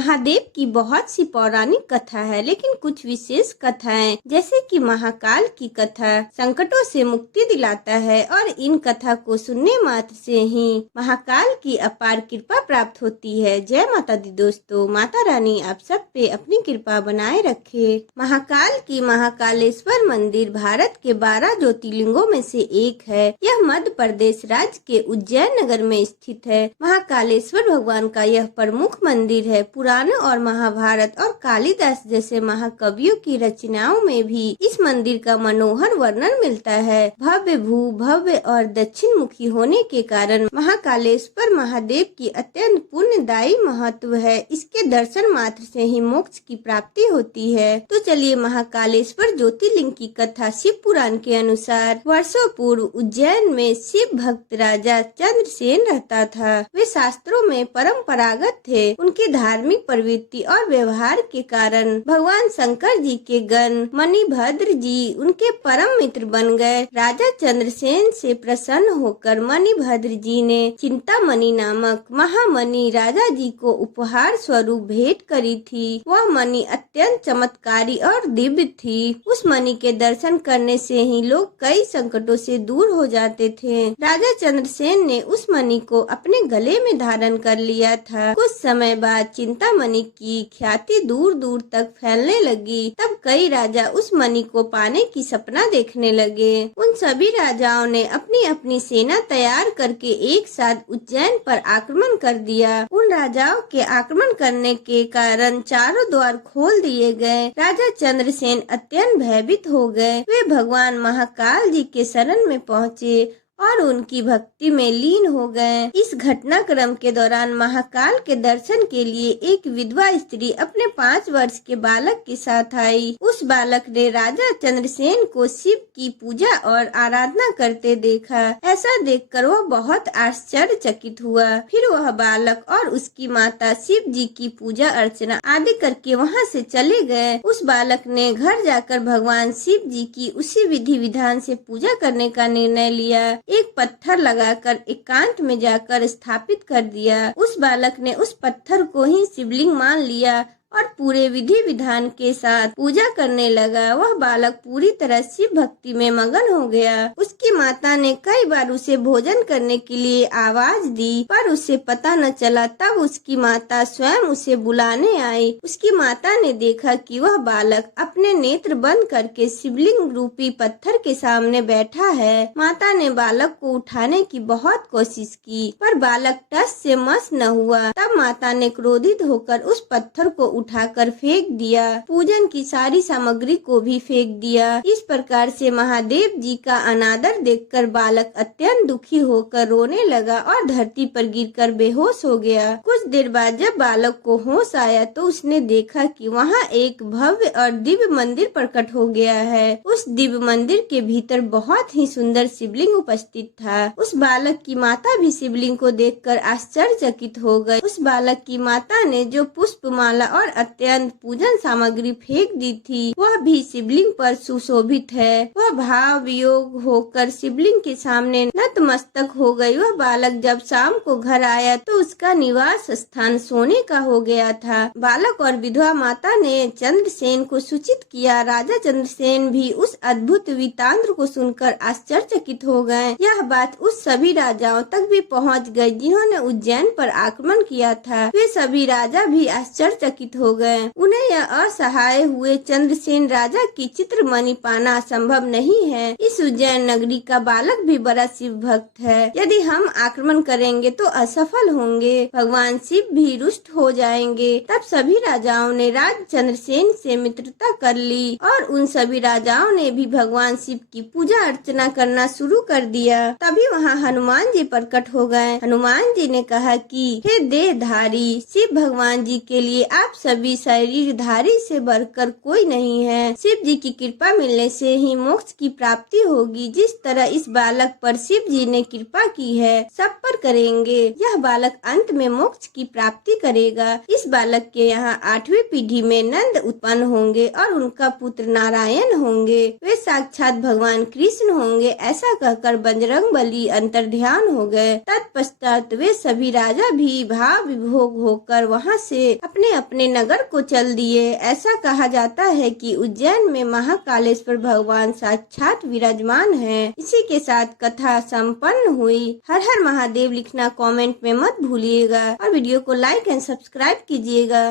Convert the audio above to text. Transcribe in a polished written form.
महादेव की बहुत सी पौराणिक कथा है, लेकिन कुछ विशेष कथाएं जैसे कि महाकाल की कथा संकटों से मुक्ति दिलाता है और इन कथा को सुनने मात्र से ही महाकाल की अपार कृपा प्राप्त होती है। जय माता दी दोस्तों, माता रानी आप सब पे अपनी कृपा बनाए रखे। महाकाल की महाकालेश्वर मंदिर भारत के 12 ज्योतिर्लिंगों में से एक है। यह मध्य प्रदेश राज्य के उज्जैन नगर में स्थित है। महाकालेश्वर भगवान का यह प्रमुख मंदिर है। पुराण और महाभारत और कालिदास जैसे महाकवियों की रचनाओं में भी इस मंदिर का मनोहर वर्णन मिलता है। भव्य भव्य और दक्षिण मुखी होने के कारण महाकालेश्वर महादेव की अत्यंत पुण्यदायी महत्व है। इसके दर्शन मात्र से ही मोक्ष की प्राप्ति होती है। तो चलिए महाकालेश्वर ज्योतिर्लिंग की कथा शिव पुराण के अनुसार वर्षों पूर्व उज्जैन में शिव भक्त राजा चंद्रसेन रहता था। वे शास्त्रों में परंपरागत थे। उनकी धार्मिक प्रवृत्ति और व्यवहार के कारण भगवान शंकर जी के गण मणिभद्र जी उनके परम मित्र बन गए। राजा चंद्रसेन से प्रसन्न होकर मणिभद्र जी ने चिंतामणि नामक महामणि राजा जी को उपहार स्वरूप भेंट करी थी। वह मणि अत्यंत चमत्कारी और दिव्य थी। उस मणि के दर्शन करने से ही लोग कई संकटों से दूर हो जाते थे। राजा चंद्रसेन ने उस मणि को अपने गले में धारण कर लिया था। कुछ समय बाद चिंतामणि की ख्याति दूर दूर तक फैलने लगी। तब कई राजा उस मणि को पाने की सपना देखने लगे। उन सभी राजाओं ने अपनी अपनी सेना तैयार करके एक साथ उज्जैन पर आक्रमण कर दिया। उन राजाओं के आक्रमण करने के कारण चारों द्वार खोल दिए गए। राजा चंद्रसेन अत्यंत भयभीत हो गए। वे भगवान महाकाल जी के शरण में पहुँचे और उनकी भक्ति में लीन हो गए। इस घटनाक्रम के दौरान महाकाल के दर्शन के लिए एक विधवा स्त्री अपने 5 वर्ष के बालक के साथ आई। उस बालक ने राजा चंद्रसेन को शिव की पूजा और आराधना करते देखा। ऐसा देखकर वह बहुत आश्चर्यचकित हुआ। फिर वह बालक और उसकी माता शिव जी की पूजा अर्चना आदि करके वहाँ से चले गए। उस बालक ने घर जाकर भगवान शिव जी की उसी विधि विधान से पूजा करने का निर्णय लिया। एक पत्थर लगाकर एकांत में जाकर स्थापित कर दिया। उस बालक ने उस पत्थर को ही शिवलिंग मान लिया और पूरे विधि विधान के साथ पूजा करने लगा। वह बालक पूरी तरह शिव भक्ति में मगन हो गया। उसकी माता ने कई बार उसे भोजन करने के लिए आवाज दी, पर उसे पता न चला। तब उसकी माता स्वयं उसे बुलाने आई। उसकी माता ने देखा कि वह बालक अपने नेत्र बंद करके शिवलिंग रूपी पत्थर के सामने बैठा है। माता ने बालक को उठाने की बहुत कोशिश की, पर बालक टस से मस न हुआ। तब माता ने क्रोधित होकर उस पत्थर को उठाकर फेंक दिया। पूजन की सारी सामग्री को भी फेंक दिया। इस प्रकार से महादेव जी का अनादर देखकर बालक अत्यंत दुखी होकर रोने लगा और धरती पर गिरकर बेहोश हो गया। कुछ देर बाद जब बालक को होश आया तो उसने देखा कि वहाँ एक भव्य और दिव्य मंदिर प्रकट हो गया है। उस दिव्य मंदिर के भीतर बहुत ही सुंदर शिवलिंग उपस्थित था। उस बालक की माता भी शिवलिंग को देखकर आश्चर्यचकित हो गई। उस बालक की माता ने जो पुष्पमाला और अत्यंत पूजन सामग्री फेंक दी थी, वह भी शिवलिंग पर सुशोभित है। वह भाव वियोग होकर शिवलिंग के सामने नतमस्तक हो गई। वह बालक जब शाम को घर आया तो उसका निवास स्थान सोने का हो गया था। बालक और विधवा माता ने चंद्रसेन को सूचित किया। राजा चंद्रसेन भी उस अद्भुत वृत्तांत को सुनकर आश्चर्यचकित हो गए। यह बात उस सभी राजाओं तक भी पहुंच गई जिन्होंने उज्जैन पर आक्रमण किया था। वे सभी राजा भी आश्चर्यचकित हो गए। उन्हें यह असहाय हुए चंद्रसेन राजा की चित्रमणि पाना संभव नहीं है। इस उज्जैन नगरी का बालक भी बड़ा शिव भक्त है। यदि हम आक्रमण करेंगे तो असफल होंगे। भगवान शिव भी रुष्ट हो जाएंगे। तब सभी राजाओं ने राज चंद्रसेन से मित्रता कर ली और उन सभी राजाओं ने भी भगवान शिव की पूजा अर्चना करना शुरू कर दिया। तभी वहाँ हनुमान जी प्रकट हो गए। हनुमान जी ने कहा कि हे देहधारी शिव भगवान जी के लिए आप सभी शरीरधारी से बढ़कर कोई नहीं है। शिव जी की कृपा मिलने से ही मोक्ष की प्राप्ति होगी। जिस तरह इस बालक पर शिव जी ने कृपा की है, सब पर करेंगे। यह बालक अंत में मोक्ष की प्राप्ति करेगा। इस बालक के यहाँ 8वीं पीढ़ी में नंद उत्पन्न होंगे और उनका पुत्र नारायण होंगे। वे साक्षात भगवान कृष्ण होंगे। ऐसा कहकर बजरंगबली अंतर्ध्यान हो गए। तत्पश्चात वे सभी राजा भी भाव विभोग होकर वहां से अपने अपने नगर को चल दिए। ऐसा कहा जाता है कि उज्जैन में महाकालेश्वर भगवान साक्षात विराजमान है। इसी के साथ कथा संपन्न हुई। हर हर महादेव लिखना कमेंट में मत भूलिएगा और वीडियो को लाइक एंड सब्सक्राइब कीजिएगा।